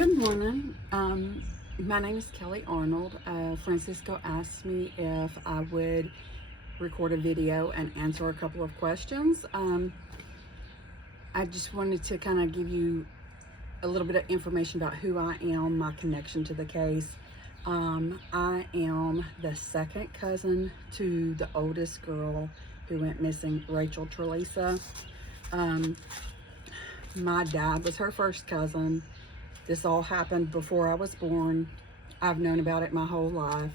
Good morning. My name is Kelly Arnold. Francisco asked me if I would record a video and answer a couple of questions. I just wanted to kind of give you a little bit of information about who I am, my connection to the case. I am the second cousin to the oldest girl who went missing, Rachel Trelisa. My dad was her first cousin. This all happened before I was born. I've known about it my whole life.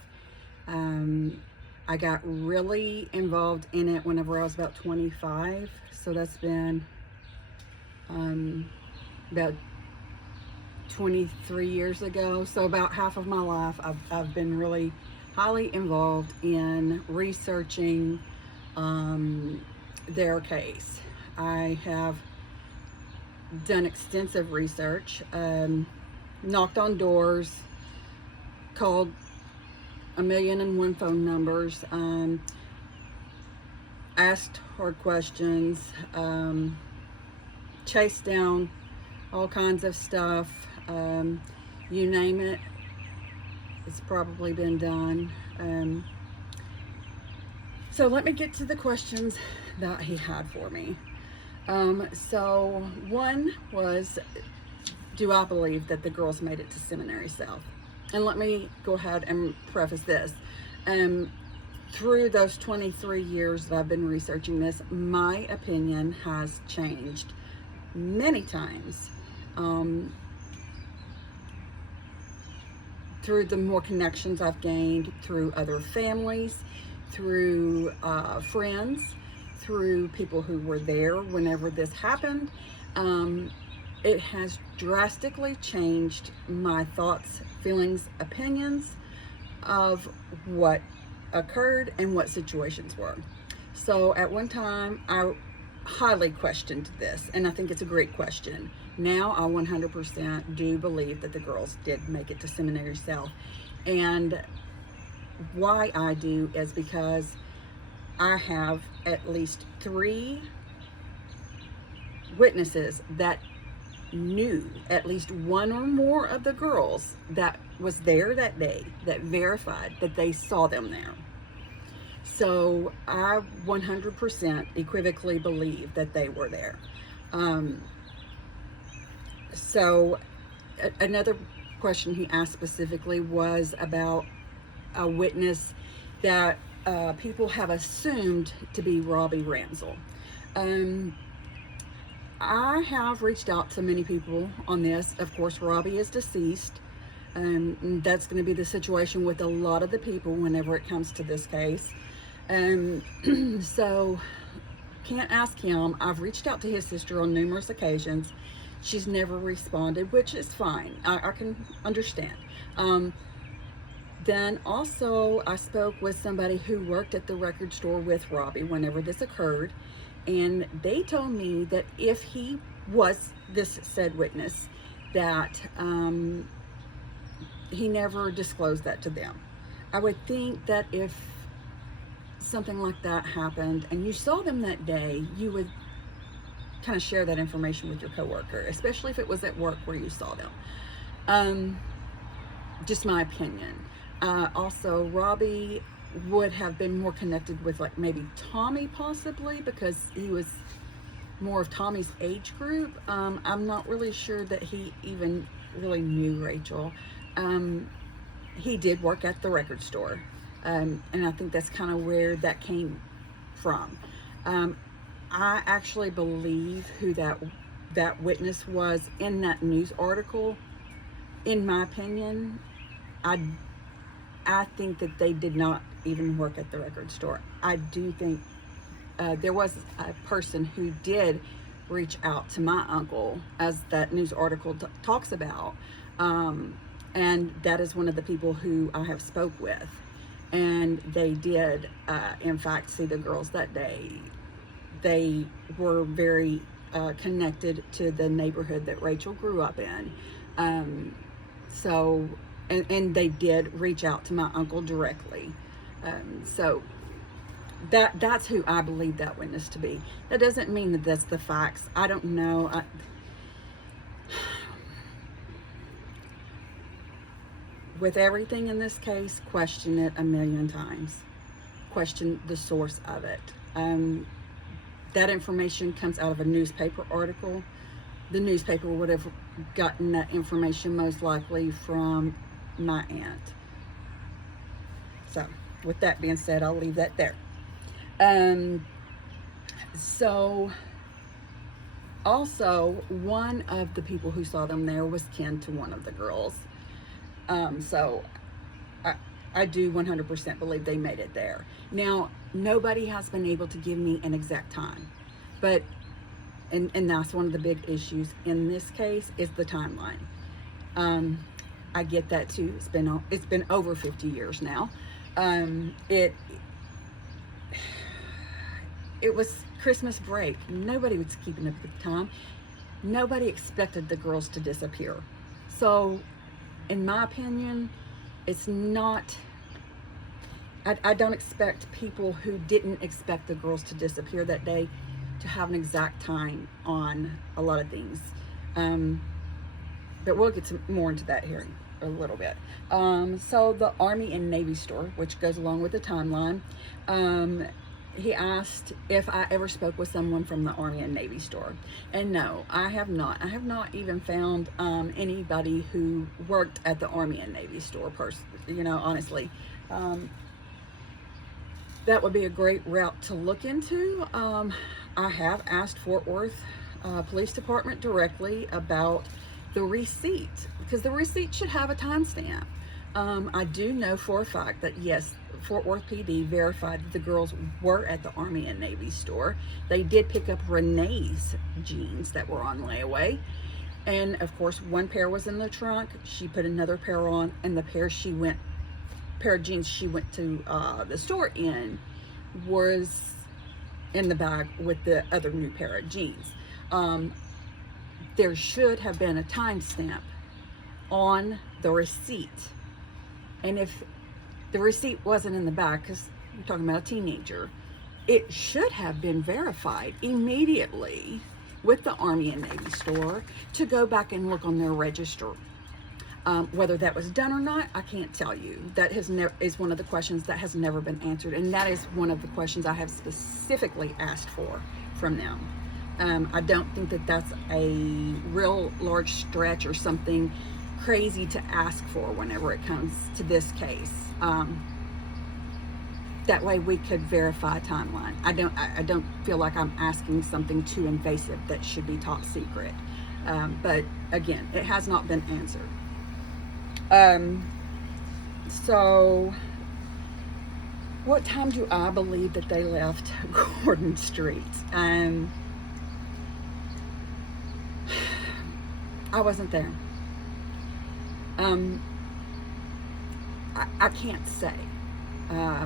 I got really involved in it whenever I was about 25. So that's been about 23 years ago. So about half of my life, I've been really highly involved in researching their case. I have done extensive research, knocked on doors, called 1,000,001 phone numbers, asked hard questions, chased down all kinds of stuff. You name it, it's probably been done. So let me get to the questions that he had for me. So one was, do I believe that the girls made it to Seminary South? And let me go ahead and preface this. Through those 23 years that I've been researching this, my opinion has changed many times. Through the more connections I've gained, through other families, through friends, through people who were there whenever this happened, it has drastically changed my thoughts, feelings, opinions of what occurred and what situations were. So at one time, I highly questioned this, and I think it's a great question. Now I 100% do believe that the girls did make it to Seminary South. And why I do is because I have at least 3 witnesses that knew at least one or more of the girls that was there that day, that verified that they saw them there. So I 100% equivocally believe that they were there. So another question he asked specifically was about a witness that people have assumed to be Robbie Ransel. I have reached out to many people on this. Of course, Robbie is deceased. That's going to be the situation with a lot of the people whenever it comes to this case. So can't ask him. I've reached out to his sister on numerous occasions. She's never responded, which is fine. I can understand. Then also I spoke with somebody who worked at the record store with Robbie whenever this occurred, and they told me that if he was this said witness, that he never disclosed that to them. I would think that if something like that happened and you saw them that day, you would kind of share that information with your coworker, especially if it was at work where you saw them. Just my opinion. Also, Robbie would have been more connected with like maybe Tommy possibly, because he was more of Tommy's age group. I'm not really sure that he even really knew Rachel. He did work at the record store, and I think that's kind of where that came from. I actually believe who that witness was in that news article. In my opinion, I think that they did not even work at the record store. I do think there was a person who did reach out to my uncle, as that news article talks about, and that is one of the people who I have spoke with, and they did in fact see the girls that day. They were very connected to the neighborhood that Rachel grew up in. So and they did reach out to my uncle directly. So that's who I believe that witness to be. That doesn't mean that that's the facts. I don't know. with everything in this case, question it a million times. Question the source of it. That information comes out of a newspaper article. The newspaper would have gotten that information most likely from my aunt. So, with that being said, I'll leave that there. So, also, one of the people who saw them there was kin to one of the girls. So, I do 100% believe they made it there. Now, nobody has been able to give me an exact time, but, and that's one of the big issues in this case is the timeline. I get that too. It's been over 50 years now. It was Christmas break. Nobody was keeping up with the time. Nobody expected the girls to disappear. So, in my opinion, it's not, I don't expect people who didn't expect the girls to disappear that day to have an exact time on a lot of things. But we'll get more into that here in a little bit. So the Army and Navy store, which goes along with the timeline, he asked if I ever spoke with someone from the Army and Navy store. And no, I have not. I have not even found anybody who worked at the Army and Navy store, honestly. That would be a great route to look into. I have asked Fort Worth Police Department directly about the receipt, because the receipt should have a timestamp. I do know for a fact that yes, Fort Worth PD verified that the girls were at the Army and Navy store. They did pick up Renee's jeans that were on layaway. And of course, one pair was in the trunk. She put another pair on, and the pair of jeans she went to the store in was in the bag with the other new pair of jeans. There should have been a timestamp on the receipt. And if the receipt wasn't in the bag, because we're talking about a teenager, it should have been verified immediately with the Army and Navy store to go back and look on their register. Whether that was done or not, I can't tell you. That is one of the questions that has never been answered, and that is one of the questions I have specifically asked for from them. I don't think that that's a real large stretch or something crazy to ask for whenever it comes to this case. That way we could verify a timeline. I don't feel like I'm asking something too invasive that should be top secret. But again, it has not been answered. So what time do I believe that they left Gordon Street? I wasn't there. I can't say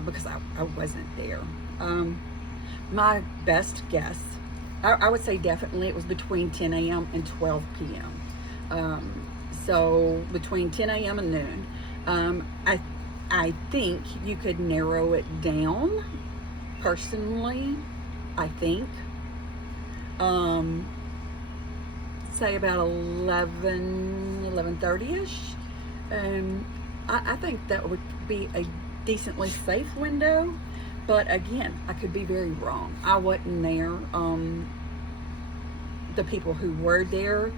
because I wasn't there. My best guess, I would say definitely it was between 10 a.m. and 12 p.m. So between 10 a.m. and noon. I think you could narrow it down, personally, I think. Say about 11:30ish. I think that would be a decently safe window, but again, I could be very wrong. I wasn't there. The people who were there,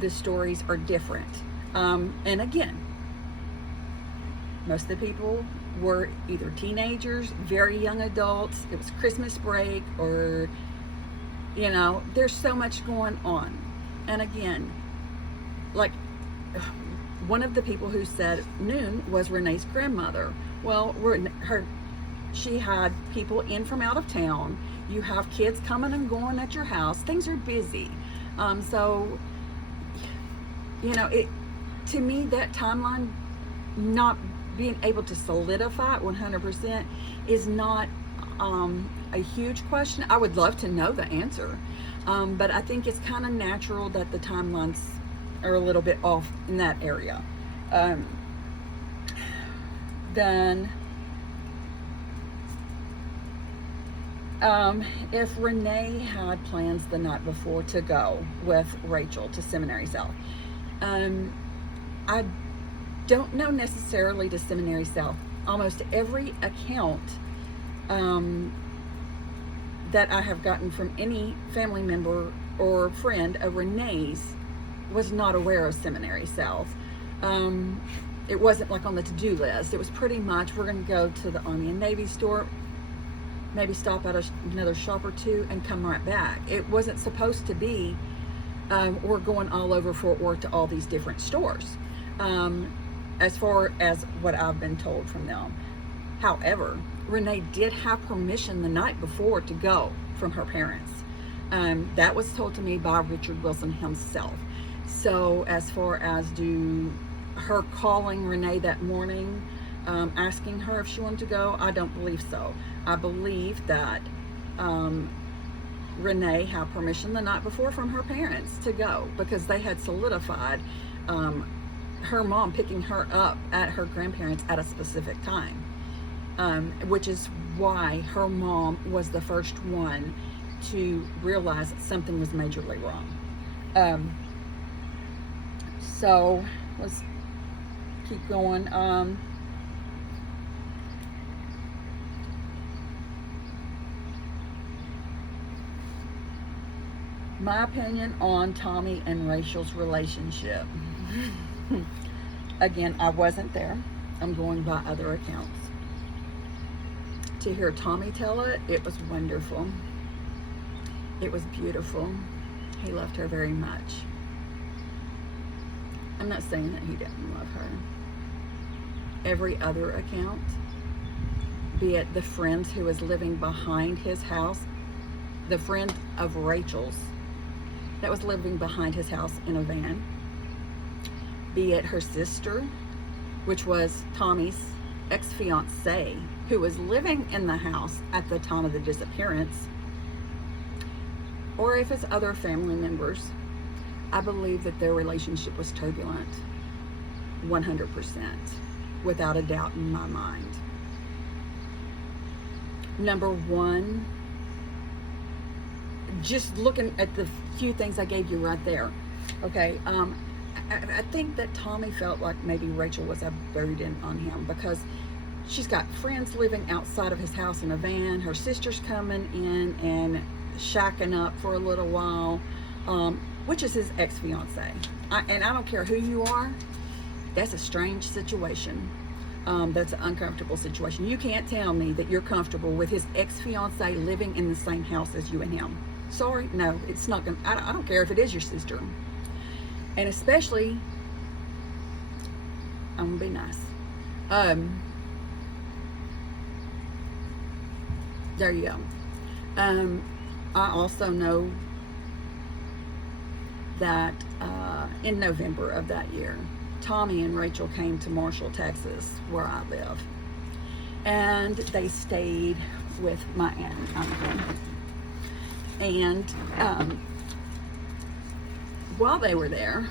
the stories are different. And again, most of the people were either teenagers, very young adults, it was Christmas break, or, there's so much going on. And again, like, one of the people who said noon was Renee's grandmother. Well, she had people in from out of town. You have kids coming and going at your house. Things are busy. So, to me, that timeline not being able to solidify it 100% is not a huge question. I would love to know the answer. But I think it's kind of natural that the timelines are a little bit off in that area. Then, if Renee had plans the night before to go with Rachel to Seminary South, I don't know necessarily to Seminary South. Almost every account that I have gotten from any family member or friend of Renee's was not aware of Seminary South. It wasn't like on the to-do list. It was pretty much, we're going to go to the Army and Navy store, maybe stop at another shop or two, and come right back. It wasn't supposed to be, we're going all over Fort Worth to all these different stores, as far as what I've been told from them. However, Renee did have permission the night before to go from her parents. That was told to me by Richard Wilson himself. So as far as her calling Renee that morning, asking her if she wanted to go, I don't believe so. I believe that Renee had permission the night before from her parents to go, because they had solidified her mom picking her up at her grandparents at a specific time, which is why her mom was the first one to realize that something was majorly wrong. So let's keep going. My opinion on Tommy and Rachel's relationship. Again, I wasn't there. I'm going by other accounts. To hear Tommy tell it, it was wonderful. It was beautiful. He loved her very much. I'm not saying that he didn't love her. Every other account, be it the friend who was living behind his house, the friend of Rachel's that was living behind his house in a van, be it her sister, which was Tommy's ex-fiance, who was living in the house at the time of the disappearance, or if it's other family members, I believe that their relationship was turbulent, 100%, without a doubt in my mind. Number one, just looking at the few things I gave you right there, okay, I think that Tommy felt like maybe Rachel was a burden on him, because she's got friends living outside of his house in a van, her sister's coming in and shacking up for a little while, which is his ex-fiance. And I don't care who you are, that's a strange situation. That's an uncomfortable situation. You can't tell me that you're comfortable with his ex-fiance living in the same house as you and him. Sorry, no, it's not gonna, I don't care if it is your sister. And especially, I'm gonna be nice. There you go. I also know that in November of that year, Tommy and Rachel came to Marshall, Texas, where I live, and they stayed with my aunt and uncle. And while they were there,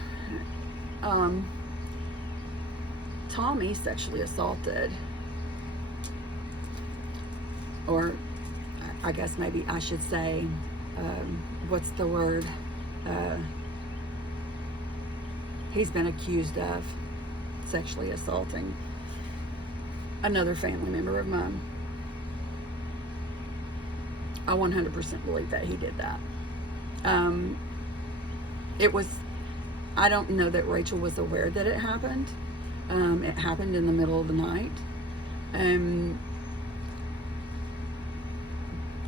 Tommy sexually assaulted, or I guess maybe I should say, what's the word? He's been accused of sexually assaulting another family member of mine. I 100% believe that he did that. It was, I don't know that Rachel was aware that it happened. It happened in the middle of the night.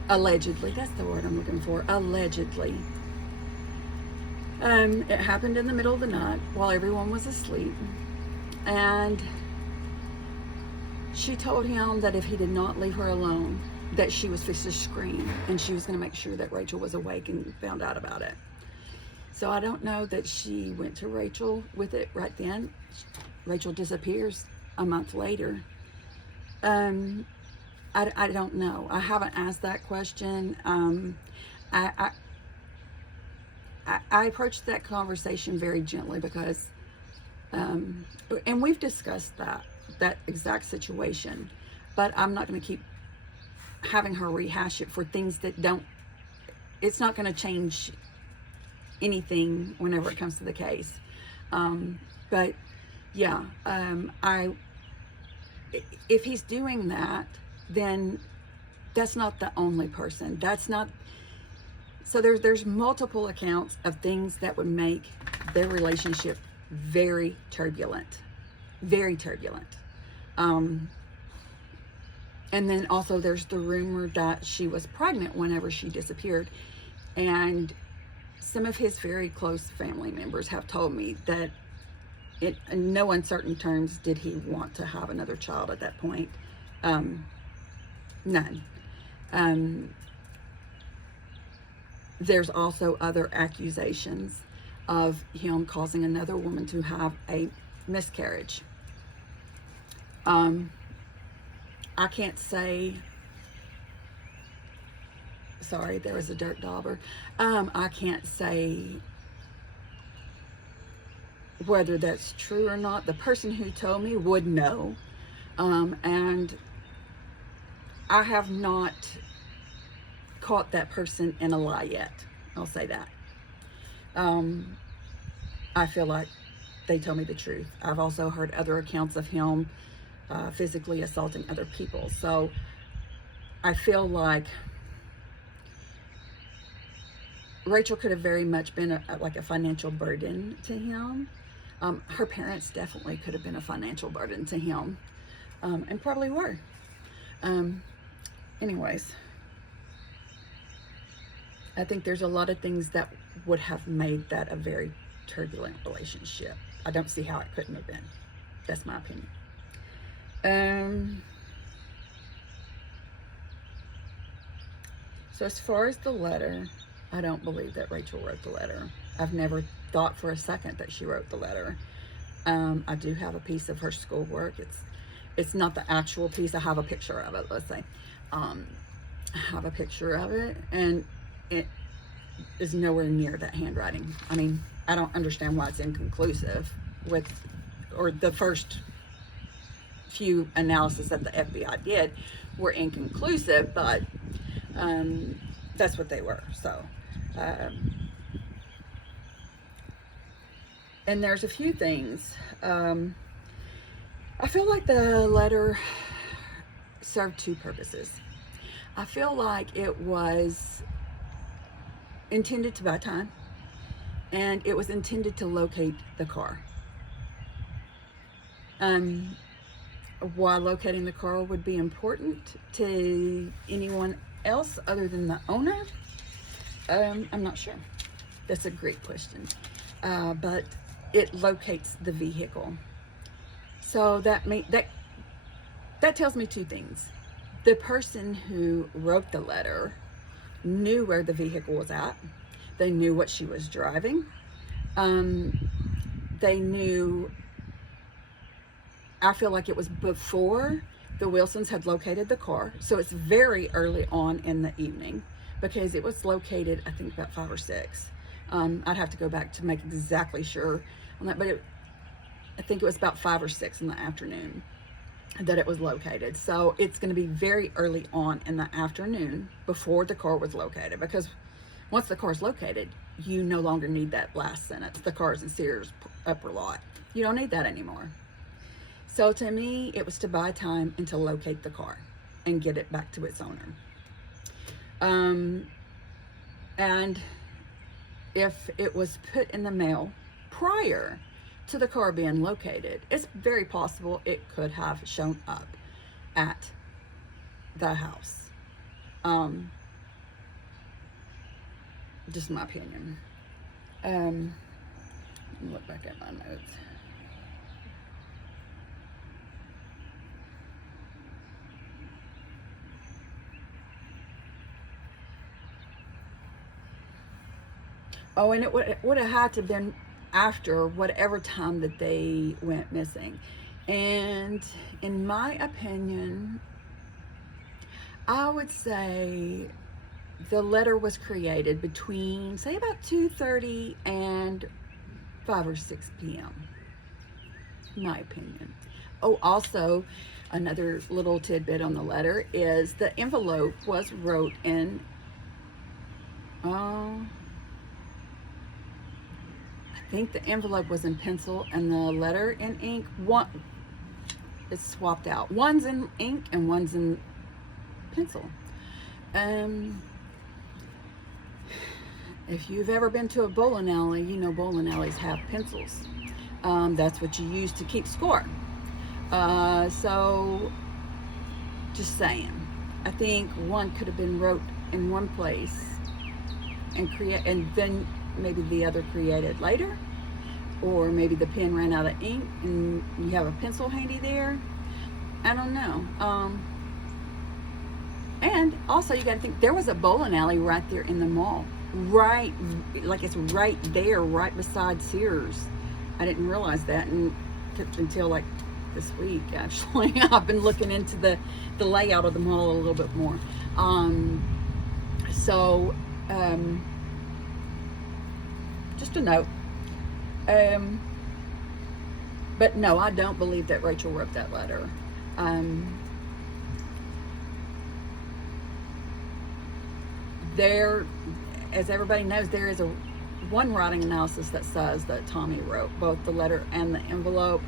Allegedly, that's the word I'm looking for, allegedly. It happened in the middle of the night while everyone was asleep, and she told him that if he did not leave her alone, that she was fixed to scream, and she was going to make sure that Rachel was awake and found out about it. So I don't know that she went to Rachel with it right then. Rachel disappears a month later. I don't know. I haven't asked that question. I approached that conversation very gently because, and we've discussed that exact situation, but I'm not going to keep having her rehash it for things that it's not going to change anything whenever it comes to the case. But yeah, if he's doing that, then that's not the only person. That's not, so there's multiple accounts of things that would make their relationship very turbulent, very turbulent. And then also there's the rumor that she was pregnant whenever she disappeared. And some of his very close family members have told me that in no uncertain terms did he want to have another child at that point. None. There's also other accusations of him causing another woman to have a miscarriage. I can't say, sorry, there was a dirt dauber. I can't say whether that's true or not. The person who told me would know. And I have not caught that person in a lie yet. I'll say that. I feel like they told me the truth. I've also heard other accounts of him physically assaulting other people. So I feel like Rachel could have very much been like a financial burden to him. Her parents definitely could have been a financial burden to him, and probably were. Anyways, I think there's a lot of things that would have made that a very turbulent relationship. I don't see how it couldn't have been. That's my opinion. So as far as the letter, I don't believe that Rachel wrote the letter. I've never thought for a second that she wrote the letter. I do have a piece of her schoolwork. It's not the actual piece. I have a picture of it, let's say. I have a picture of it, and it is nowhere near that handwriting. I mean, I don't understand why it's inconclusive or the first few analysis that the FBI did were inconclusive, but that's what they were. So, and there's a few things. I feel like the letter served two purposes. I feel like it was intended to buy time, and it was intended to locate the car. Why locating the car would be important to anyone else other than the owner, I'm not sure. That's a great question. But it locates the vehicle. So that tells me two things. The person who wrote the letter knew where the vehicle was at. They knew what she was driving. They knew, I feel like it was before the Wilsons had located the car. So it's very early on in the evening, because it was located, I think, about 5 or 6. I'd have to go back to make exactly sure on that, but I think it was about 5 or 6 in the afternoon that it was located. So it's going to be very early on in the afternoon before the car was located, because once the car is located, you no longer need that last sentence, the car's in Sears upper lot. You don't need that anymore. So to me, it was to buy time and to locate the car and get it back to its owner. And if it was put in the mail prior to the car being located, it's very possible it could have shown up at the house. Just my opinion. Let me look back at my notes. Oh, and it would have had to have been after whatever time that they went missing. And in my opinion, I would say the letter was created between, say, about 2:30 and 5 or 6 p.m. My opinion. Oh, also, another little tidbit on the letter is the envelope was wrote in, I think the envelope was in pencil and the letter in ink. One, it's swapped out. One's in ink and one's in pencil. If you've ever been to a bowling alley, you know bowling alleys have pencils. That's what you use to keep score. So, just saying. I think one could have been wrote in one place and then maybe the other created later, or maybe the pen ran out of ink and you have a pencil handy there. I don't know. And also you got to think there was a bowling alley right there in the mall, right, like it's right there, right beside Sears. I didn't realize that until like this week. Actually, I've been looking into the layout of the mall a little bit more. Just a note. But no, I don't believe that Rachel wrote that letter. There, as everybody knows, there is one writing analysis that says that Tommy wrote both the letter and the envelope.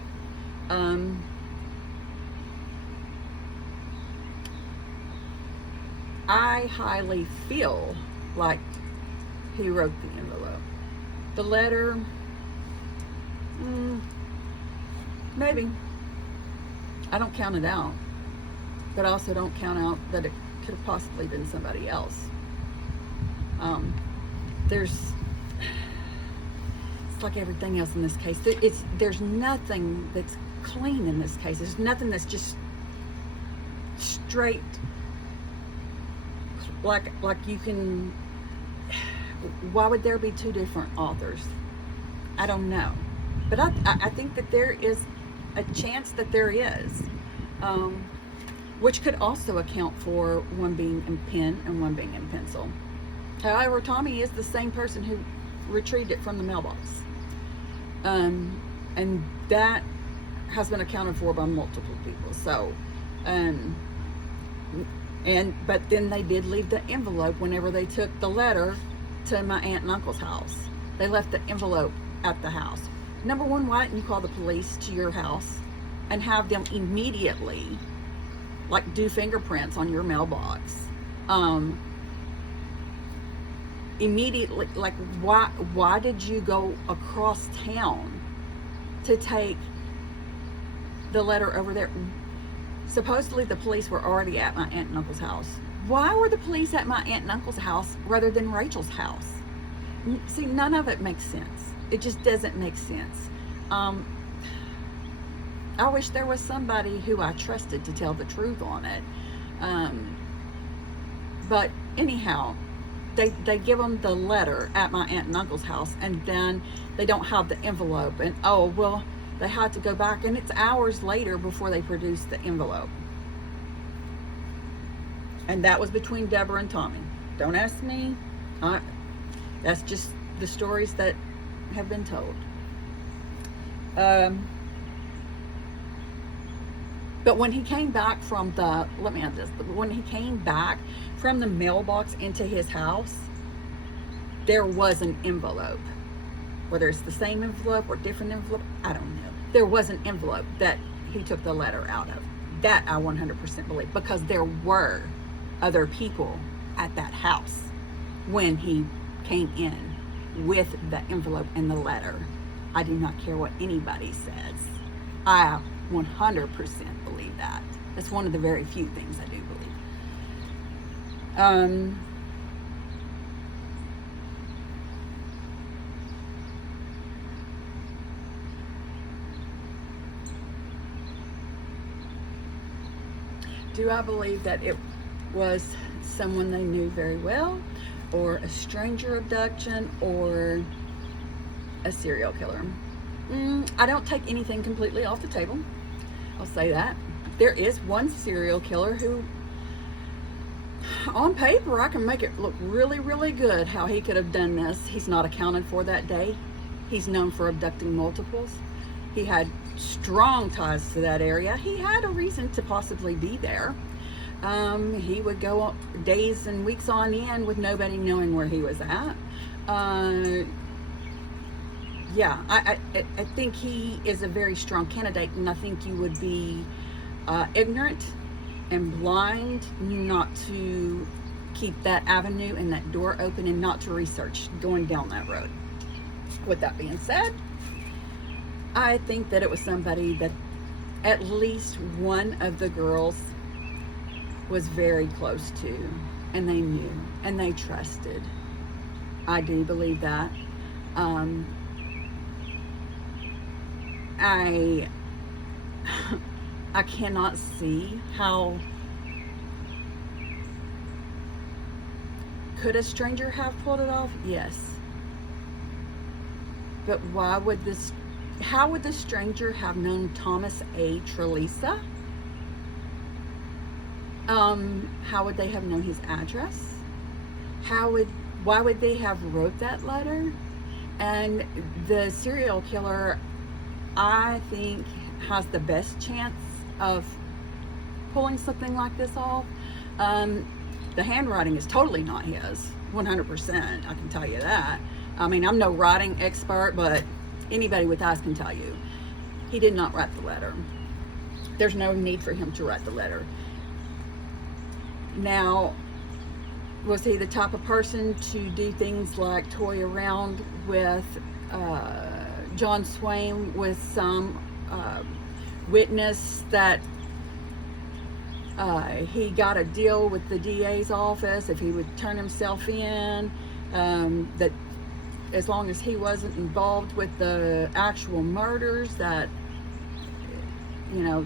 I highly feel like he wrote the envelope. The letter, maybe. I don't count it out, but I also don't count out that it could have possibly been somebody else. It's like everything else in this case. There's nothing that's clean in this case. There's nothing that's just straight, like you can. Why would there be two different authors? I don't know, but I think that there is a chance that there is, which could also account for one being in pen and one being in pencil. However, Tommy is the same person who retrieved it from the mailbox, and that has been accounted for by multiple people. So, but then they did leave the envelope whenever they took the letter to my aunt and uncle's house. They left the envelope at the house. Number one, why didn't you call the police to your house and have them immediately, like, do fingerprints on your mailbox? Immediately, like, why did you go across town to take the letter over there? Supposedly the police were already at my aunt and uncle's house. Why were the police at my aunt and uncle's house rather than Rachel's house? See, none of it makes sense. It just doesn't make sense. I wish there was somebody who I trusted to tell the truth on it. But anyhow, they give them the letter at my aunt and uncle's house, and then they don't have the envelope, and oh well, they had to go back, and it's hours later before they produce the envelope. And that was between Deborah and Tommy. Don't ask me. That's just the stories that have been told. But when he came back from when he came back from the mailbox into his house, there was an envelope. Whether it's the same envelope or different envelope, I don't know. There was an envelope that he took the letter out of. That I 100% believe, because there were other people at that house when he came in with the envelope and the letter. I do not care what anybody says. I 100% believe that. That's one of the very few things I do believe. Do I believe that it was someone they knew very well, or a stranger abduction, or a serial killer? I don't take anything completely off the table. I'll say that. There is one serial killer who, on paper, I can make it look really, really good how he could have done this. He's not accounted for that day. He's known for abducting multiples. He had strong ties to that area. He had a reason to possibly be there. He would go days and weeks on end with nobody knowing where he was at. yeah, I think he is a very strong candidate, and I think you would be ignorant and blind not to keep that avenue and that door open and not to research going down that road. With that being said, I think that it was somebody that at least one of the girls was very close to, and they knew and they trusted. I do believe that. I I cannot see how could a stranger have pulled it off? Yes. But why would this, how would the stranger have known Thomas A. Trelisa? How would they have known his address? Why would they have wrote that letter? And the serial killer, I think, has the best chance of pulling something like this off. The handwriting is totally not his, 100%, I can tell you that. I mean, I'm no writing expert, but anybody with eyes can tell you. He did not write the letter. There's no need for him to write the letter. Now, was he the type of person to do things like toy around with John Swain with some witness that he got a deal with the DA's office if he would turn himself in, that as long as he wasn't involved with the actual murders, that, you know,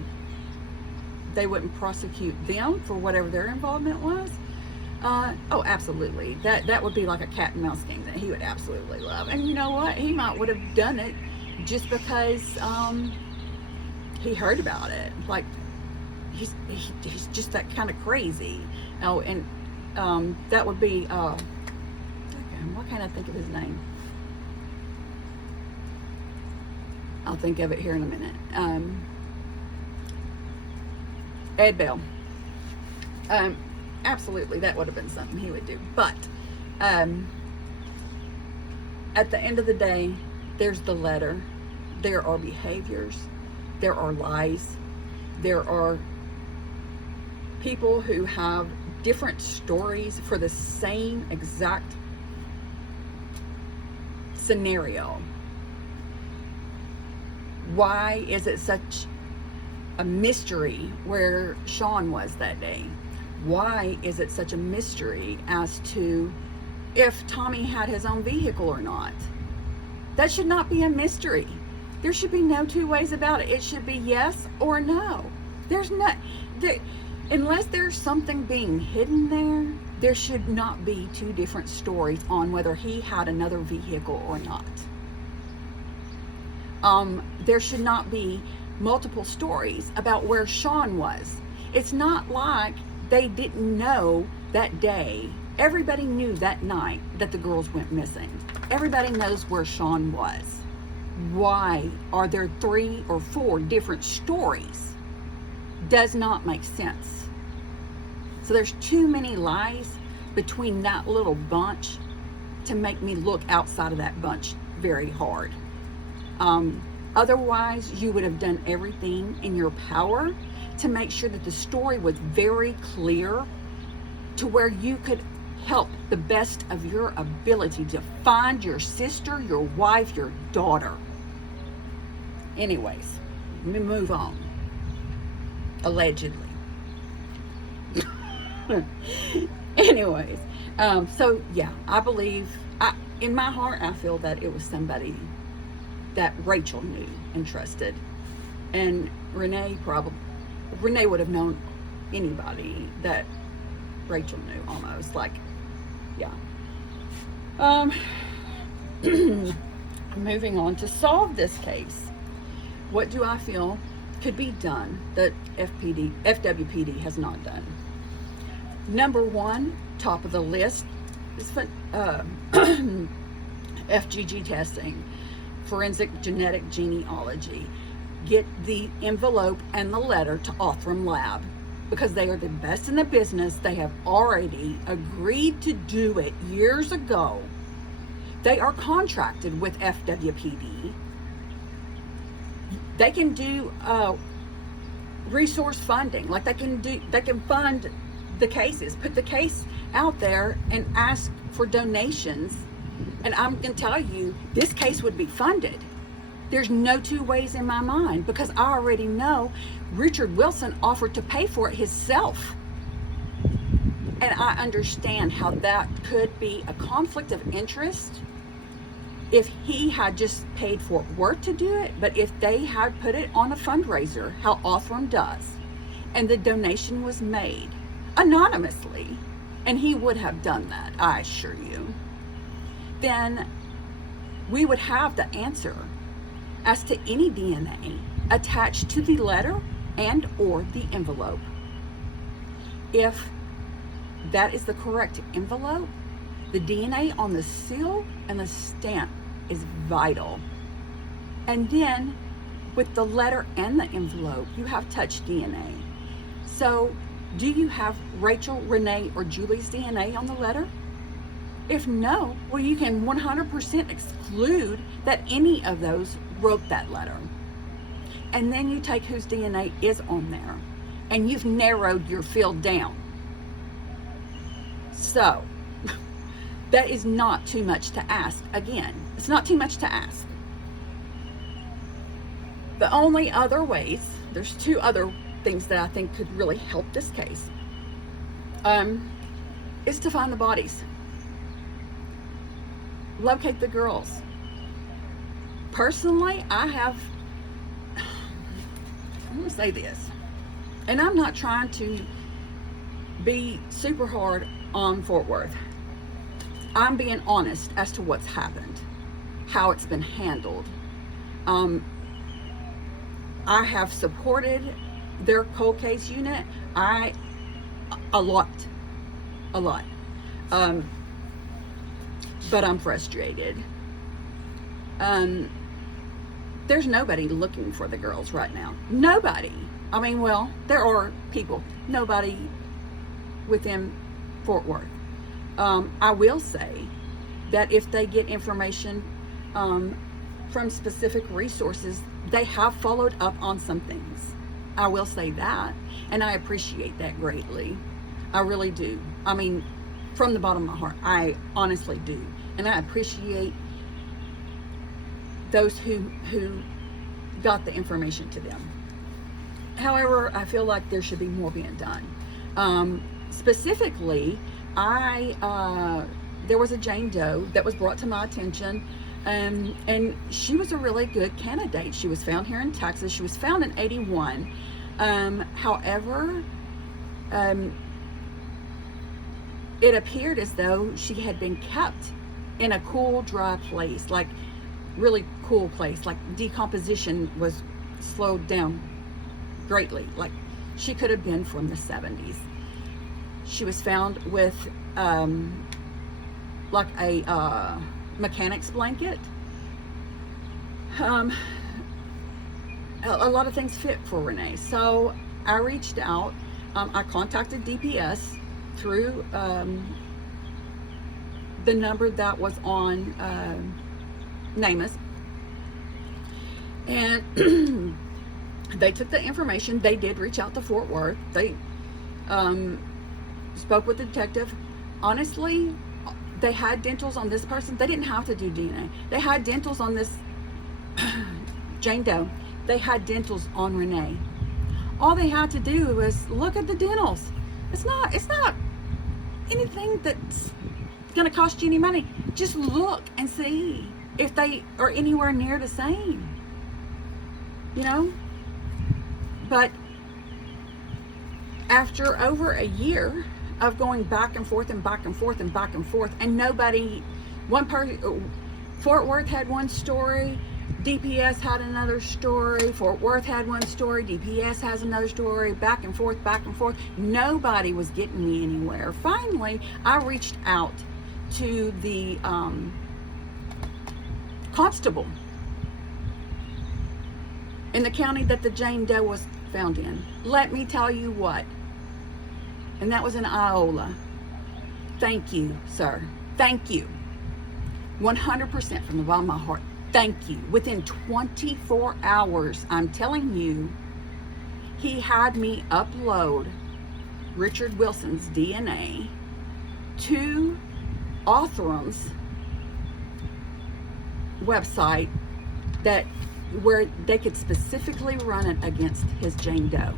they wouldn't prosecute them for whatever their involvement was? Oh, absolutely. That would be like a cat and mouse game that he would absolutely love. And you know what? He might would have done it just because he heard about it. Like, he's just that kind of crazy. Oh, and that would be, what can I think of his name? I'll think of it here in a minute. Ed Bell. Absolutely, that would have been something he would do. But at the end of the day, there's the letter. There are behaviors. There are lies. There are people who have different stories for the same exact scenario. Why is it such a mystery where Sean was that day? Why is it such a mystery as to if Tommy had his own vehicle or not? That should not be a mystery. There should be no two ways about it. It should be yes or no. There's not, unless there's something being hidden there, there should not be two different stories on whether he had another vehicle or not. There should not be multiple stories about where Sean was. It's not like they didn't know that day. Everybody knew that night that the girls went missing. Everybody knows where Sean was. Why are there 3 or 4 different stories? Does not make sense. So there's too many lies between that little bunch to make me look outside of that bunch very hard. Otherwise, you would have done everything in your power to make sure that the story was very clear to where you could help the best of your ability to find your sister, your wife, your daughter. Anyways, let me move on. Allegedly. Anyways, so yeah, I believe, in my heart, I feel that it was somebody that Rachel knew and trusted. And Renee would have known anybody that Rachel knew, almost. Like, yeah. Moving on to solve this case. What do I feel could be done that FWPD has not done? Number 1, top of the list, is FGG testing, forensic genetic genealogy. Get the envelope and the letter to Othram Lab, because they are the best in the business. They have already agreed to do it years ago They are contracted with FWPD. They can do resource funding. Like they can fund the cases, put the case out there and ask for donations. And I'm going to tell you, this case would be funded. There's no two ways in my mind, because I already know Richard Wilson offered to pay for it himself. And I understand how that could be a conflict of interest if he had just paid Fort Worth to do it, but if they had put it on a fundraiser, how Othram does, and the donation was made anonymously, and he would have done that, I assure you, then we would have the answer as to any DNA attached to the letter and or the envelope. If that is the correct envelope, the DNA on the seal and the stamp is vital. And then with the letter and the envelope, you have touch DNA. So do you have Rachel, Renee, or Julie's DNA on the letter? If no, well, you can 100% exclude that any of those wrote that letter. And then you take whose DNA is on there, and you've narrowed your field down. So that is not too much to ask. Again, it's not too much to ask. The only other ways, there's two other things that I think could really help this case, is to find the bodies. Locate the girls. Personally, I'm going to say this, and I'm not trying to be super hard on Fort Worth. I'm being honest as to what's happened, how it's been handled. I have supported their cold case unit. A lot. But I'm frustrated. There's nobody looking for the girls right now. Nobody. I mean, well, there are people. Nobody within Fort Worth. I will say that if they get information from specific resources, they have followed up on some things. I will say that, and I appreciate that greatly. I really do. I mean, from the bottom of my heart, I honestly do. And I appreciate those who got the information to them. However, I feel like there should be more being done. Specifically, there was a Jane Doe that was brought to my attention, and she was a really good candidate. She was found here in Texas. She was found in 81. However, it appeared as though she had been kept in a cool, dry place, like really cool place, like decomposition was slowed down greatly. Like she could have been from the 70s. She was found with like a mechanic's blanket. A lot of things fit for Renee. So I reached out. I contacted DPS through the number that was on NamUs, and they took the information. They did reach out to Fort Worth. They spoke with the detective. Honestly, they had dentals on this person. They didn't have to do DNA. They had dentals on this Jane Doe. They had dentals on Renee. All they had to do was look at the dentals. It's not anything that's gonna cost you any money. Just look and see if they are anywhere near the same, you know. But after over a year of going back and forth and back and forth and back and forth, and nobody, Fort Worth had one story, DPS had another story, Fort Worth had one story, DPS has another story, back and forth, nobody was getting me anywhere. Finally, I reached out to the constable in the county that the Jane Doe was found in. Let me tell you what, and that was in Iola. Thank you, sir. Thank you. 100% from the bottom of my heart, thank you. Within 24 hours, I'm telling you, he had me upload Richard Wilson's DNA to Othram's website where they could specifically run it against his Jane Doe.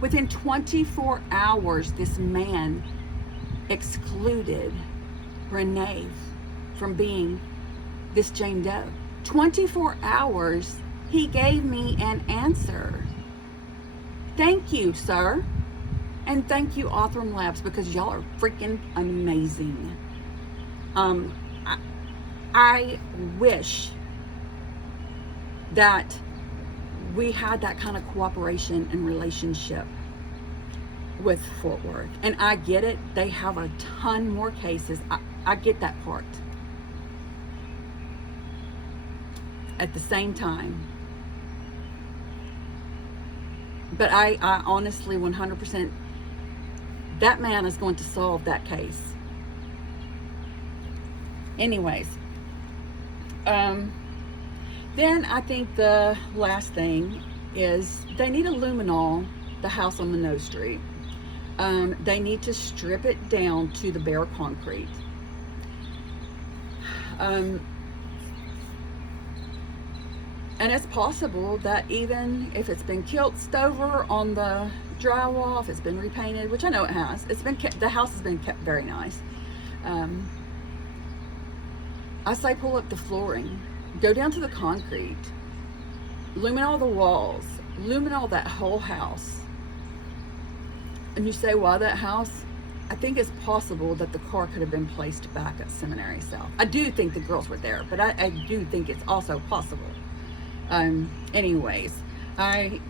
Within 24 hours, this man excluded Renee from being this Jane Doe. 24 hours, he gave me an answer. Thank you, sir. And thank you, Othram Labs, because y'all are freaking amazing. I wish that we had that kind of cooperation and relationship with Fort Worth. And I get it. They have a ton more cases. I get that part. At the same time, but I honestly 100%, that man is going to solve that case. Anyways, then I think the last thing is they need to luminol the house on Minot Street. They need to strip it down to the bare concrete. And it's possible that even if it's been kilted over on the drywall, if it's been repainted, which I know it has, it's been kept, the house has been kept very nice. I say pull up the flooring, go down to the concrete, luminol the walls, luminol that whole house. And you say, why that house? I think it's possible that the car could have been placed back at Seminary South. I do think the girls were there, but I do think it's also possible. Anyways, I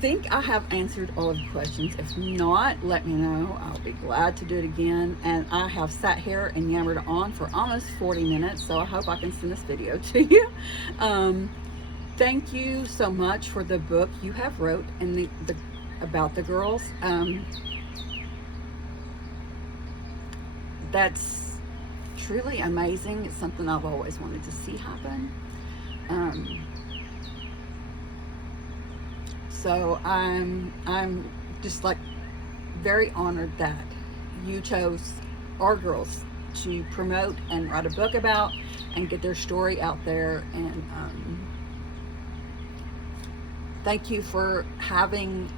think I have answered all of the questions. If not, let me know. I'll be glad to do it again. And I have sat here and yammered on for almost 40 minutes, so I hope I can send this video to you. Thank you so much for the book you have wrote and the about the girls. That's truly amazing. It's something I've always wanted to see happen. So I'm just like very honored that you chose our girls to promote and write a book about and get their story out there. And thank you for having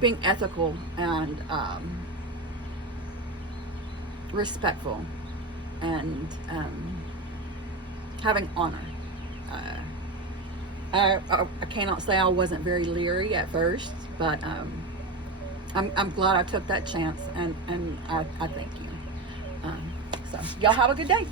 being ethical and respectful and having honor. I cannot say I wasn't very leery at first, but I'm glad I took that chance, and I thank you. So y'all have a good day.